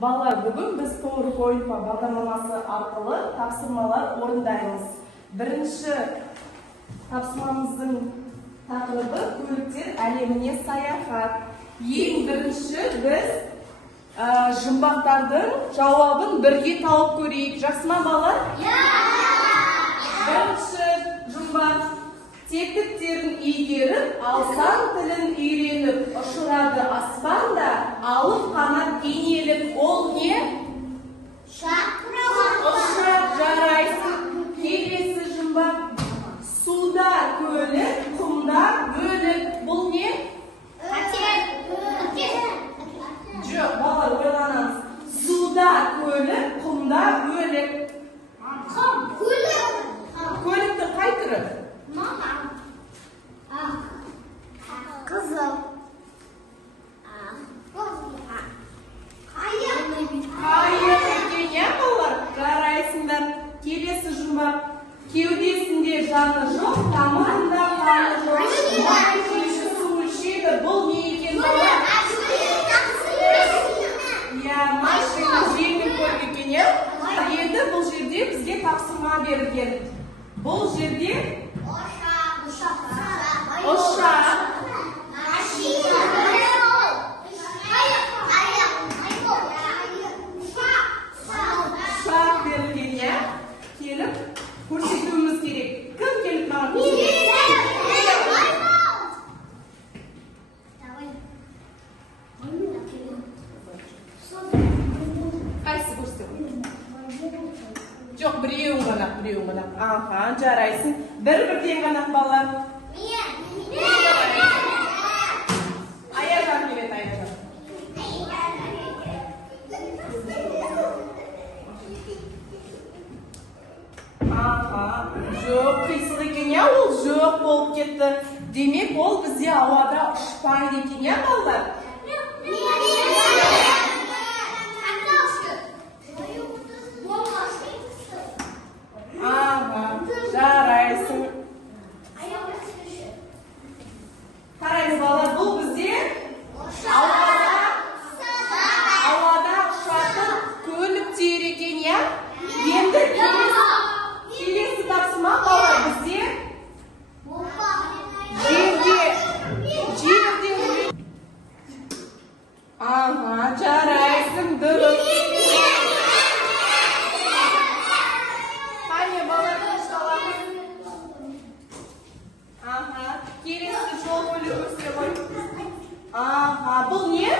Балалар, бүгін біз Тоғрық ойын бағдарламасы арқылы тапсырмалар орындаймыз. Бірінші тапсырмамыздың тақырыбы көліктер әлеміне саяхат. Ең бірінші біз жұмбақтардың жауабын бірге тауып көрейік. Жақсы ма, балалар? Бірінші жұмбақ: тектіктерін игеріп, алсан тілін үйреніп, ұшырады аспанда, алып қанат кенеліп. Ол не? Ұшақ, жарайсың. Келесі жұмбақ: суда көлік, құмда бөлік. Бұл не? Жоқ, балалар, ойланамыз. Суда көлік, құмда бөлік. Көліктің қай түрі? Қызыл. Қайыр екен, я, балалар? Жарайсыңдар. Келесі жұмбақ: кеудесінде жаны жоқ, тамырында қаны жоқ, май жейші су ішеді. Бұл не екен, балалар? Машина, жеңіл көлік екен, я? Енді бұл жерде бізге тапсырма берілген. Бұл жерде ұшақ, берілген, я? Келіп көрсетуіміз керек. Кім келіп маған көрсетеді? Қайсы көрсетеді? Жоқ, біреуін ғана. Аха, жарайсың. Бір-бірден ғана, балалар. Аяжан келеді, Аяжан. Аха, жоқ, қисық екен, я? Ол жоқ болып кетті. Демек, ол бізде ауада ұшпайды екен, я, балалар? Жарайсың. Қараймыз, балалар, бұл бізде ауада ұшатын көліктер екен, я? Енді келесі тапсырма, балалар, бізде жерде. Аха, жарайсың, дұрыс. Келесі жол көлігі өсіре қой. Аха, бұл не?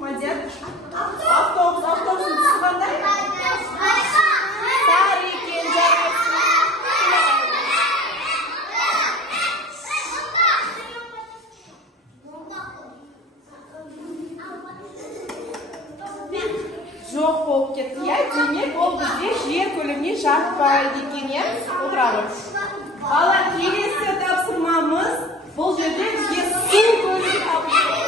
Мадияр? Автобус түсі қандай? Сары екен, жарайсың. Жоқ болып кетті, я? Демек, ол бізде жер көлігіне жатпайды екен, я? Отырамыз. Балалар, келесі тапсырмамыз бұл жерде бізге су көлігі тапсырма.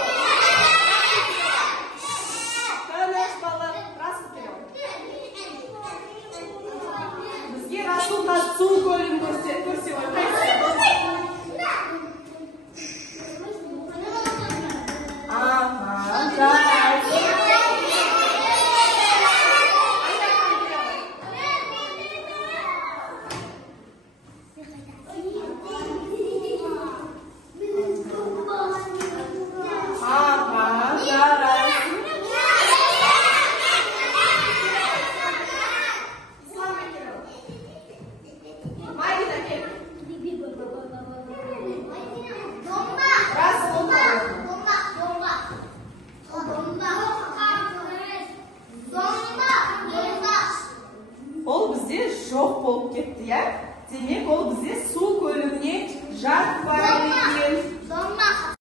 Тыныш, балалар, Расул келеді. Бізге Расулға су көлігін көрсе ол бізде жоқ болып кетті, я? Демек, ол бізде су көлігіне жатпайды екен.